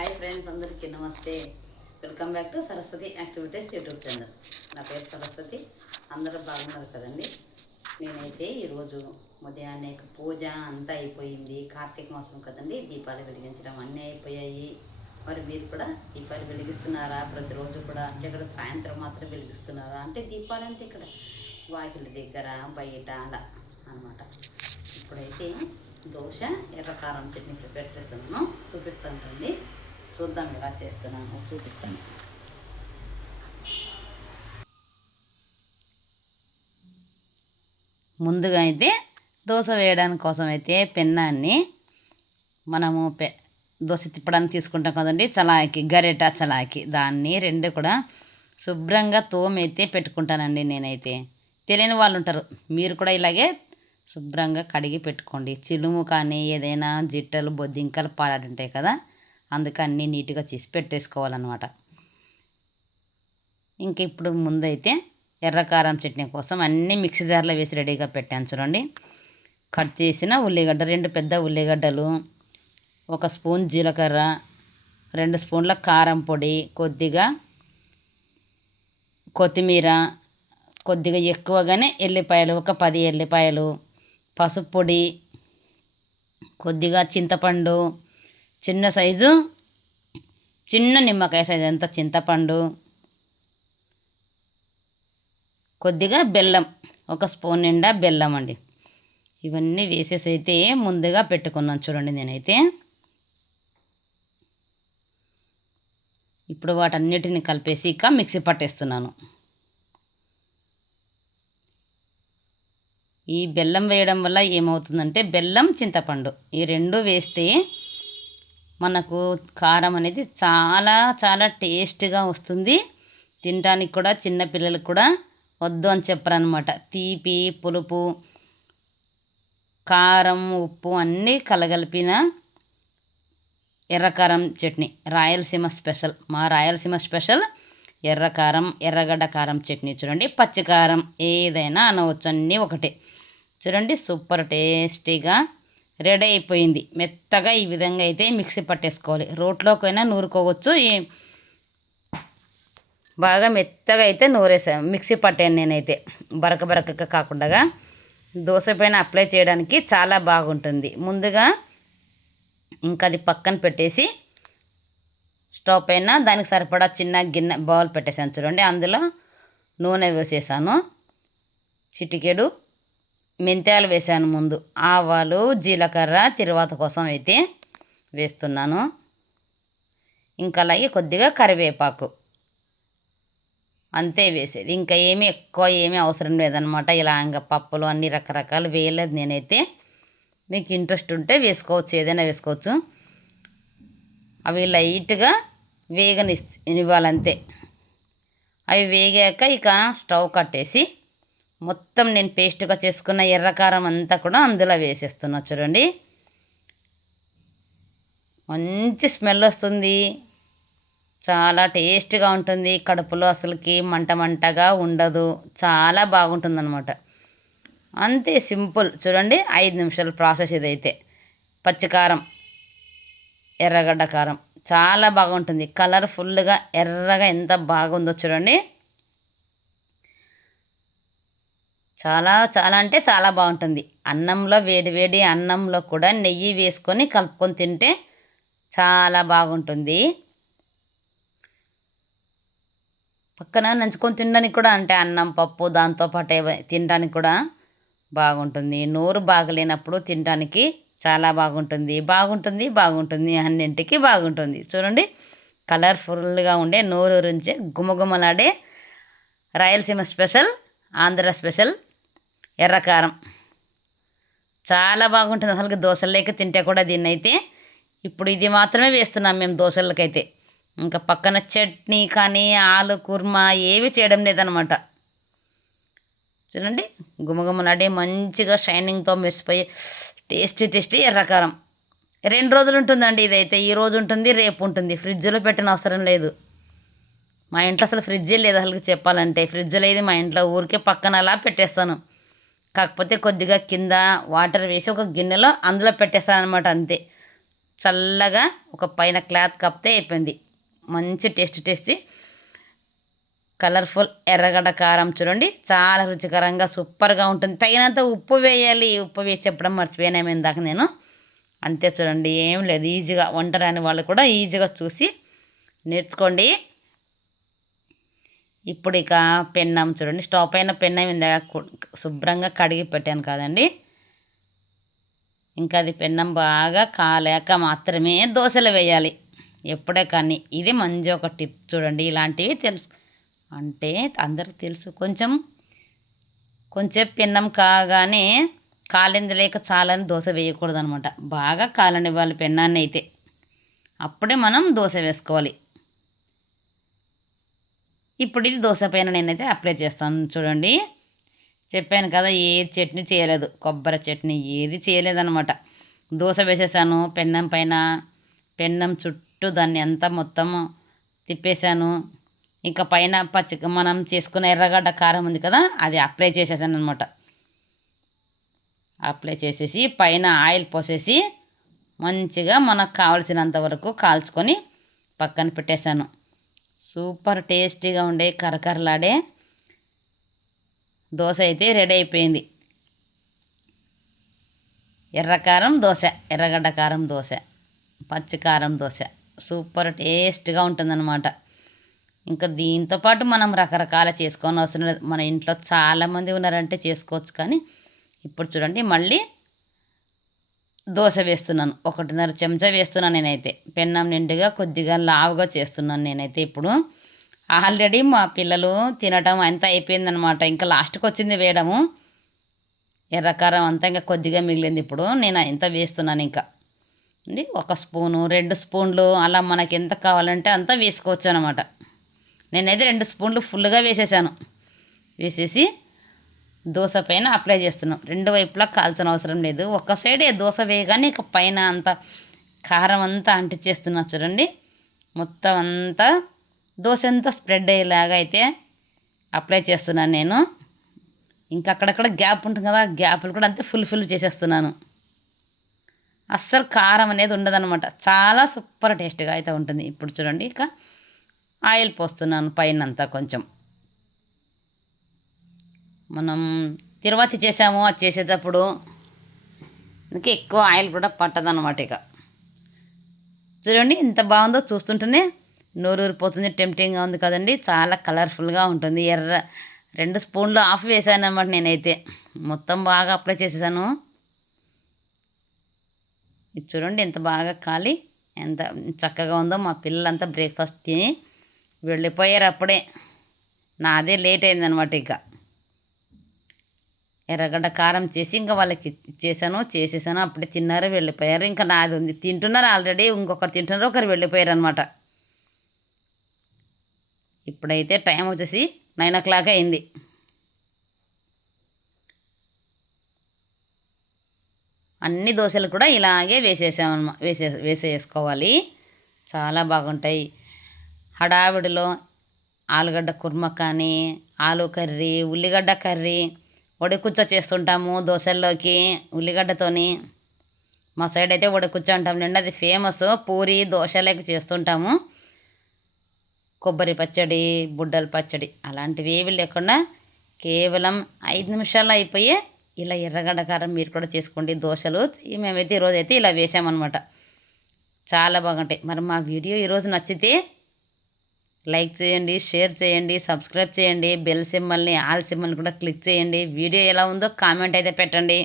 Hi friends అందరికీ నమస్తే. Welcome back to Saraswati activities YouTube channel నా పేరు సరస్వతి అందరూ బాగున్నారు కదండి? నేనైతే ఈరోజు ఉదయాన్నే పూజ అంతా అయిపోయింది. కార్తీక మాసం కదండి దీపాలు వెలిగించడం అన్నీ అయిపోయాయి. మరి మీరు కూడా దీపాలు వెలిగిస్తున్నారా? ప్రతిరోజు కూడా అంటే ఇక్కడ సాయంత్రం మాత్రం వెలిగిస్తున్నారా? అంటే దీపాలు అంటే ఇక్కడ వాకిల దగ్గర బయట అలా అనమాట ఇప్పుడైతే దోశ ఎర్రకారం చట్నీ ప్రిపేర్ చేస్తున్నాను. చూపిస్తాను రండి. చూద్దాం ఎలా చేస్తున్నాను చూపిస్తాను. ముందుగా అయితే దోశ వేయడానికి కోసం అయితే పెన్నాన్ని మనము పె దోశ తిప్పడానికి తీసుకుంటాం కదండి. చలాకి గరిట చలాకి దాన్ని రెండు కూడా శుభ్రంగా తోమైతే పెట్టుకుంటానండి నేనైతే. తెలియని వాళ్ళు ఉంటారు. మీరు కూడా ఇలాగే శుభ్రంగా కడిగి పెట్టుకోండి. చిలుము కానీ ఏదైనా జిట్టలు బొద్దింకలు పాలాడుంటాయి కదా. అందుకే అన్నీ నీట్గా చేసి పెట్టేసుకోవాలన్నమాట. ఇంక ఇప్పుడు ముందైతే ఎర్రకారం చట్నీ కోసం అన్నీ మిక్సీ జార్లో వేసి రెడీగా పెట్టాను చూడండి. కట్ చేసిన ఉల్లిగడ్డ రెండు పెద్ద ఉల్లిగడ్డలు ఒక స్పూన్ జీలకర్ర రెండు స్పూన్ల కారం పొడి కొద్దిగా కొత్తిమీర కొద్దిగా ఎక్కువగానే ఎల్లిపాయలు ఒక పది ఎల్లిపాయలు పసుపు పొడి కొద్దిగా చింతపండు చిన్న సైజు చిన్న నిమ్మకాయ సైజు. అంత చింతపండు. కొద్దిగా బెల్లం. ఒక స్పూన్ నిండా బెల్లం అండి. ఇవన్నీ వేసేసి అయితే ముందుగా పెట్టుకున్నాను చూడండి నేనైతే. ఇప్పుడు వాటన్నిటిని కలిపేసి ఇక మిక్సీ పట్టేస్తున్నాను. ఈ బెల్లం వేయడం వల్ల ఏమవుతుందంటే బెల్లం చింతపండు ఈ రెండు వేస్తే మనకు కారం అనేది చాలా చాలా టేస్ట్గా వస్తుంది. తినడానికి కూడా చిన్నపిల్లలకు కూడా వద్దు అని చెప్పరనమాట తీపి పులుపు కారం ఉప్పు అన్నీ కలగలిపిన ఎర్రకారం చట్నీ. రాయలసీమ స్పెషల్. మా రాయలసీమ స్పెషల్ ఎర్రకారం ఎర్రగడ్డ కారం చట్నీ. చూడండి పచ్చికారం ఏదైనా అనవచ్చు అన్నీ ఒకటే. చూడండి సూపర్ టేస్టీగా రెడీ అయిపోయింది. మెత్తగా ఈ విధంగా అయితే మిక్సీ పట్టేసుకోవాలి. రోట్లోకైనా నూరుకోవచ్చు. బాగా మెత్తగా అయితే నూరేసాను మిక్సీ పట్టాను నేనైతే. బరక బరకగా కాకుండా దోశ పైన అప్లై చేయడానికి చాలా బాగుంటుంది. ముందుగా ఇంకా అది పక్కన పెట్టేసి స్టవ్ పైన దానికి సరిపడా చిన్న గిన్నె బౌల్ పెట్టేసాను చూడండి. అందులో నూనె వేసేసాను. చిటికెడు మెంతాలు వేసాను ముందు. ఆవాలు జీలకర్ర తిరువాత కోసం అయితే వేస్తున్నాను. ఇంకా అలాగే కొద్దిగా కరివేపాకు. అంతే వేసేది. ఇంకా ఏమీ ఎక్కువ ఏమీ అవసరం లేదనమాట ఇలా ఇంకా పప్పులు అన్ని రకరకాలు వేయలేదు నేనైతే. మీకు ఇంట్రెస్ట్ ఉంటే వేసుకోవచ్చు ఏదైనా వేసుకోవచ్చు. అవి లైట్గా వేగని ఇవ్వాలంతే. అవి వేగాక ఇక స్టవ్ కట్టేసి మొత్తం నేను పేస్ట్గా చేసుకున్న ఎర్రకారం అంతా కూడా అందులో వేసేస్తున్నా చూడండి. మంచి స్మెల్ వస్తుంది. చాలా టేస్ట్గా ఉంటుంది. కడుపులో అసలుకి మంట మంటగా ఉండదు. చాలా బాగుంటుందన్నమాట. అంతే సింపుల్. చూడండి ఐదు నిమిషాల ప్రాసెస్ ఇదైతే. పచ్చికారం ఎర్రగడ్డ కారం. చాలా బాగుంటుంది. కలర్ఫుల్గా ఎర్రగా ఎంత బాగుందో చూడండి. చాలా చాలా అంటే చాలా బాగుంటుంది. అన్నంలో వేడి వేడి అన్నంలో కూడా నెయ్యి వేసుకొని కలుపుకొని తింటే చాలా బాగుంటుంది. పక్కన నంచుకొని తినడానికి కూడా అంటే అన్నం పప్పు దాంతోపాటు తినడానికి కూడా బాగుంటుంది. నోరు బాగలేనప్పుడు తినడానికి చాలా బాగుంటుంది. బాగుంటుంది బాగుంటుంది అన్నింటికి బాగుంటుంది. చూడండి కలర్ఫుల్గా ఉండే నోరు రుంచే గుమగుమలాడే రాయలసీమ స్పెషల్ ఆంధ్ర స్పెషల్ ఎర్రకారం. చాలా బాగుంటుంది అసలు దోశలేక తింటే కూడా దీన్ని అయితే ఇప్పుడు ఇది మాత్రమే వేస్తున్నాం మేము దోశలకైతే ఇంకా పక్కన చట్నీ కానీ ఆలు కుర్మా ఏవి చేయడం లేదనమాట చూడండి గుమగుమలాడే మంచిగా షైనింగ్తో మెరిసిపోయి టేస్టీ టేస్టీ ఎర్రకారం. రెండు రోజులు ఉంటుందండి ఇదైతే. ఈ రోజు ఉంటుంది రేపు ఉంటుంది. ఫ్రిడ్జ్లో పెట్టిన అవసరం లేదు. మా ఇంట్లో అసలు ఫ్రిడ్జే లేదు అసలు చెప్పాలంటే. ఫ్రిడ్జ్ లేదు మా ఇంట్లో ఊరికే పక్కన అలా పెట్టేస్తాను. కాకపోతే కొద్దిగా కింద వాటర్ వేసి ఒక గిన్నెలో అందులో పెట్టేస్తానమాట అంతే. చల్లగా ఒక పైన క్లాత్ కప్తే అయిపోయింది. మంచి టేస్ట్ టేస్టీ కలర్ఫుల్ ఎర్రగడ్డ కారం చూడండి. చాలా రుచికరంగా సూపర్గా ఉంటుంది. తగినంత ఉప్పు వేయాలి. ఉప్పు వేసి చెప్పడం మర్చిపోయాను ఇందాక నేను. అంతే చూడండి ఏం లేదు. ఈజీగా వంట రాని వాళ్ళు కూడా ఈజీగా చూసి నేర్చుకోండి. ఇప్పుడు ఇక పెన్నం చూడండి. స్టవ్ పైన పెన్నం ఇందాక శుభ్రంగా కడిగి పెట్టాను కదండి. ఇంకా అది పెన్నం బాగా కాలేక మాత్రమే దోశలు వేయాలి. ఎప్పుడే కానీ. ఇది మంచి ఒక టిప్ చూడండి. ఇలాంటివి తెలుసు. అంటే అందరికి తెలుసు. కొంచెం కొంచెం పెన్నం కాగానే కాలింది లేక చాలని దోశ వేయకూడదు అనమాట బాగా కాలనివ్వాలి పెన్నాన్ని అయితే. అప్పుడే మనం దోశ వేసుకోవాలి. ఇప్పుడు ఇది దోశ పైన నేనైతే అప్లై చేస్తాను చూడండి. చెప్పాను కదా ఏ చట్నీ చేయలేదు. కొబ్బరి చట్నీ ఏది చేయలేదన్నమాట. దోశ వేసేసాను పెన్నం పైన. పెన్నం చుట్టూ దాన్ని అంతా మొత్తం తిప్పేశాను. ఇంకా పైన పచ్చి మనం చేసుకున్న ఎర్రగడ్డ కారం ఉంది కదా అది అప్లై చేసేసాను అనమాట అప్లై చేసేసి పైన ఆయిల్ పోసేసి మంచిగా మనకు కావలసినంత వరకు కాల్చుకొని పక్కన పెట్టేశాను. సూపర్ టేస్టీగా ఉండే కరకరలాడే దోశ అయితే రెడీ అయిపోయింది. ఎర్రకారం దోశ ఎర్రగడ్డ కారం దోశ పచ్చి కారం దోశ. సూపర్ టేస్ట్గా ఉంటుందన్నమాట. ఇంకా దీంతో పాటు మనం రకరకాల చేసుకొని అవసరం లేదు. మన ఇంట్లో చాలామంది ఉన్నారంటే చేసుకోవచ్చు కానీ ఇప్పుడు చూడండి మళ్ళీ దోశ వేస్తున్నాను. ఒకటిన్నర చెంచా వేస్తున్నాను నేనైతే. పెన్నం నిండుగా కొద్దిగా లావుగా చేస్తున్నాను నేనైతే ఇప్పుడు. ఆల్రెడీ మా పిల్లలు తినటం అంతా అయిపోయిందనమాట ఇంకా లాస్ట్కి వచ్చింది వేయడము. ఎర్రకారం అంతా ఇంకా కొద్దిగా మిగిలింది ఇప్పుడు. నేను ఎంత వేస్తున్నాను ఇంకా. అండి ఒక స్పూను రెండు స్పూన్లు అలా మనకి ఎంత కావాలంటే అంత వేసుకోవచ్చు అనమాట నేనైతే రెండు స్పూన్లు ఫుల్గా వేసేసాను. వేసేసి దోశ పైన అప్లై చేస్తున్నాం. రెండు వైపులా కాల్చిన అవసరం లేదు. ఒక సైడే దోశ వేయగానే ఇక పైన అంత కారం అంతా అంటించేస్తున్నా చూడండి. మొత్తం అంతా దోశ అంతా స్ప్రెడ్ అయ్యేలాగా అయితే అప్లై చేస్తున్నాను నేను. ఇంకా అక్కడక్కడ గ్యాప్ ఉంటుంది కదా గ్యాప్లు కూడా అంతే ఫుల్ ఫుల్ చేసేస్తున్నాను. అస్సలు కారం అనేది ఉండదనమాట చాలా సూపర్ టేస్ట్గా అయితే ఉంటుంది. ఇప్పుడు చూడండి ఇక ఆయిల్ పోస్తున్నాను పైన అంతా కొంచెం. మనం తిరువాతి చేసాము అది చేసేటప్పుడు అందుకే ఎక్కువ ఆయిల్ కూడా పట్టదన్నమాట ఇక. చూడండి ఎంత బాగుందో చూస్తుంటేనే నోరు ఊరిపోతుంది టెంప్టింగ్గా ఉంది కదండి. చాలా కలర్ఫుల్గా ఉంటుంది. ఎర్ర రెండు స్పూన్లు ఆఫ్ వేసాను అనమాట నేనైతే. మొత్తం బాగా అప్లై చేసేసాను. ఇది చూడండి ఎంత బాగా కాలి ఎంత చక్కగా ఉందో మా పిల్లలంతా బ్రేక్ఫాస్ట్ తిని వెళ్ళిపోయారు అప్పుడే. నాదే లేట్ అయిందనమాట ఇక. ఎర్రగడ్డ కారం చేసి ఇంకా వాళ్ళకి ఇచ్చేసాను చేసేసాను అప్పుడే తిన్నారు వెళ్ళిపోయారు. ఇంకా నాది ఉంది. తింటున్నారు ఆల్రెడీ ఇంకొకరు తింటున్నారు ఒకరు వెళ్ళిపోయారు అనమాట ఇప్పుడైతే టైం వచ్చేసి నైన్ ఓ క్లాక్ అయింది. అన్ని దోశలు కూడా ఇలాగే వేసేసామన్నమా వేసే వేసేసుకోవాలి. చాలా బాగుంటాయి. హడావిడిలో ఆలుగడ్డ కుర్మ కానీ ఆలు కర్రీ ఉల్లిగడ్డ కర్రీ వడికుచ్చ చేస్తుంటాము దోశల్లోకి ఉల్లిగడ్డతోని. మా సైడ్ అయితే వడికుచ్చ అంటాం. నిండి అది ఫేమస్ పూరి దోశలోకి చేస్తుంటాము. కొబ్బరి పచ్చడి బుడ్డల పచ్చడి అలాంటివి ఏవి లేకుండా కేవలం ఐదు నిమిషాలు అయిపోయి ఇలా ఎర్రగడ్డ కారం మీరు కూడా చేసుకోండి. దోశలు మేమైతే ఈరోజు అయితే ఇలా వేసామన్నమాట. చాలా బాగుంటాయి. మరి మా వీడియో ఈరోజు నచ్చితే లైక్ చేయండి షేర్ చేయండి సబ్స్క్రైబ్ చేయండి బెల్ సిమ్మల్ని ఆల్ సిమ్మల్ని కూడా క్లిక్ చేయండి. వీడియో ఎలా ఉందో కామెంట్ అయితే పెట్టండి.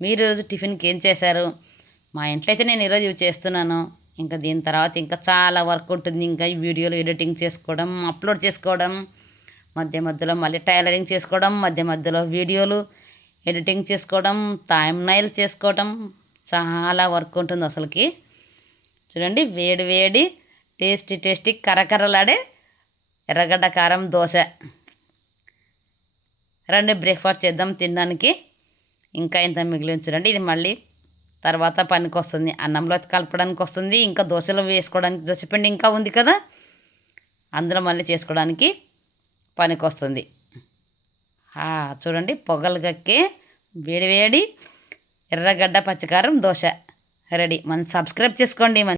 మీరు ఈరోజు టిఫిన్కి ఏం చేశారు? మా ఇంట్లో అయితే నేను ఈరోజు ఇవి చేస్తున్నాను. ఇంకా దీని తర్వాత ఇంకా చాలా వర్క్ ఉంటుంది. ఇంకా ఈ వీడియోలు ఎడిటింగ్ చేసుకోవడం అప్లోడ్ చేసుకోవడం మధ్య మధ్యలో మళ్ళీ టైలరింగ్ చేసుకోవడం మధ్య మధ్యలో వీడియోలు ఎడిటింగ్ చేసుకోవడం టైం నైల్ చేసుకోవడం చాలా వర్క్ ఉంటుంది అసలుకి. చూడండి వేడి వేడి టేస్టీ టేస్టీ కరకరలాడే ఎర్రగడ్డ కారం దోశ. రండి బ్రేక్ఫాస్ట్ చేద్దాం తినడానికి. ఇంకా ఇంత మిగిలి ఇది మళ్ళీ తర్వాత పనికి వస్తుంది. అన్నంలో కలపడానికి వస్తుంది. ఇంకా దోశలు వేసుకోవడానికి దోశపిండి ఇంకా ఉంది కదా. అందులో మళ్ళీ చేసుకోవడానికి పనికి వస్తుంది. చూడండి. పొగలు గక్కే వేడి వేడి ఎర్రగడ్డ పచ్చికారం దోశ రెడీ. మనం సబ్స్క్రైబ్ చేసుకోండి. మన